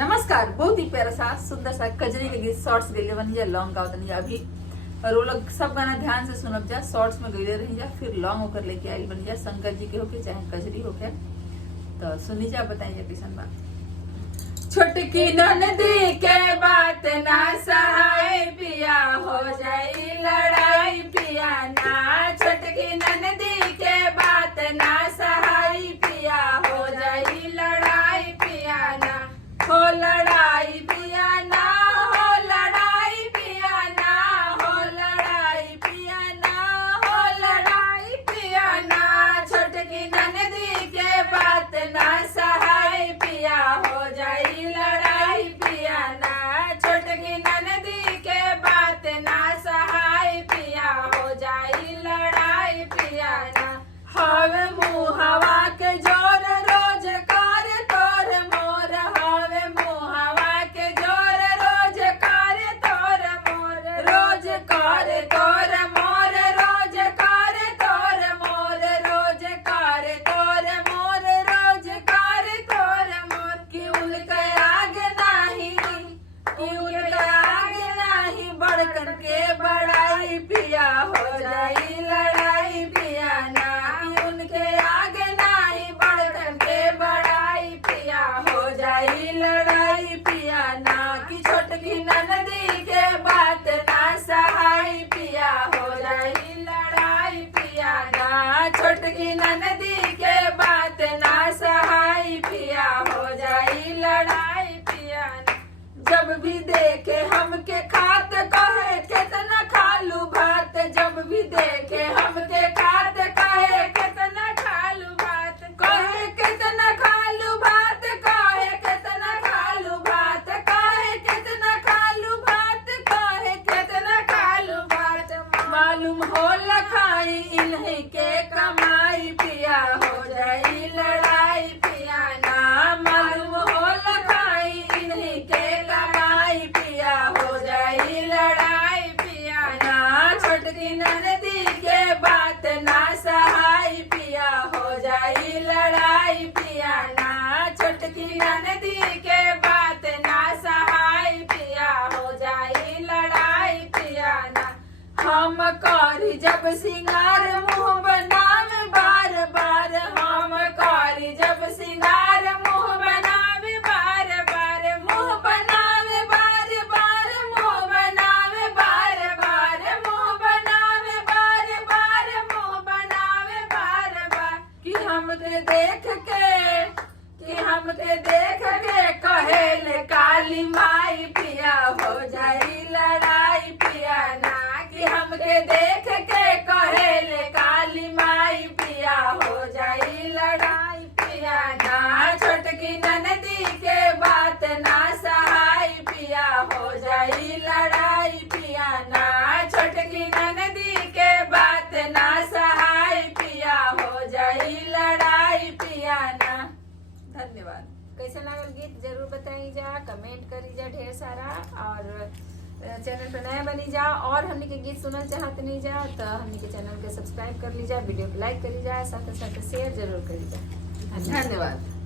नमस्कार। बहुत ही प्यारा सा सुंदर सा कजरी के गीत शॉर्ट्स गईले बनी जा, लॉन्ग गावत नहीं जा अभी। और वो लोग सब गाना ध्यान से सुनब जा, शॉर्ट्स में गईले रही जा, फिर लॉन्ग होकर लेके आई बनी जा, शंकर जी के होके चाहे कजरी होके। तो सुनी जा, बताई जा किसान बात। छोटकी ननदी के बात ना सहाय पिया, हो जाई लड़ाई पिया ना। छोटकी ननदी के बात ना सहाय पिया, हो जाई लड़ाई पिया ना। हो लड़ाई पिया ना, हो लड़ाई पिया ना, हो लड़ाई पिया ना, हो लड़ाई पिया ना। छोटकी ननदी के बात ना सहाय पिया, हो जाई लड़ाई पिया ना। छोटकी ननदी के बात ना सहाय पिया, हो जाई लड़ाई पिया ना। हवे मुहवा के जोर रोज कर तोर मोर, हवे मुहवा के जोर रोज कर तोर मोर, रोज कर तोर मोर, रोज कर तोर मोर, रोज कर तोर मोर, रोज कर तोर मोर। कि उनके आगे नाही, कि उनके आगे नाही, बढ़कर के बड़ाई पिया, हो जाई लड़ाई पिया ना। कि उनके आगे नाही, बढ़कर के बड़ाई पिया, हो जाई लड़ाई पिया ना। कि छोटकी ननदी के बात ना सहाय पिया, हो जाई लड़ाई पिया ना। छोटकी ननदी के बात ना सहाय पिया, हो जाई लड़ाई पिया ना। जब भी देखे हमके खात कहे कितना खालू भात, जब भी देखे हमके खात कहे कितना खालू भात, कहे कितना खालू भात, कहे कितना खालू भात, कहे कितना खालू भात, कहे कितना खालू भात। मालूम हो लखाई इन्हीं के कमाई पिया, हो जाई लड़ाई पिया ना। मालूम हो लखाई इन्हीं के कमाई पिया, हो जाई लड़ाई पिया ना। छोटकी ननदी के बात ना सहाय पिया, हो जाई लड़ाई पिया ना। छोटकी ननदी के बात ना सहाय पिया, हो जाई लड़ाई पिया ना। हम करी जब सिंगार मुँह बनावे बार बार, हम करी जब सिंगार मुँह बनावे बार बार, मुँह बनावे बार बार, मुँह बनावे बार बार, मुँह बनावे बार बार, मुँह बनावे बार बार। कि हमके देख के, कि हमके देख के कहेले काली माई पिया, हो जाई लड़ाई पिया ना। कि हमके देख के कहेले काली माई पिया, हो जाई लड़ाई पिया ना। छोटकी ननदी के बात ना सहाय पिया, हो जाई लड़ाई पिया ना। छोटकी ननदी के बात ना सहाय पिया, हो जाई लड़ाई पिया ना। धन्यवाद। कैसे लागल गीत जरूर बताई जा, कमेंट करी जा ढेर सारा। और चैनल पर नया बनी जा और हमने के गीत सुनना चाहते नहीं जा तो हमने के चैनल के सब्सक्राइब कर लीजा, वीडियो को लाइक करी जा, साथ साथ शेयर जरूर करी जा। धन्यवाद।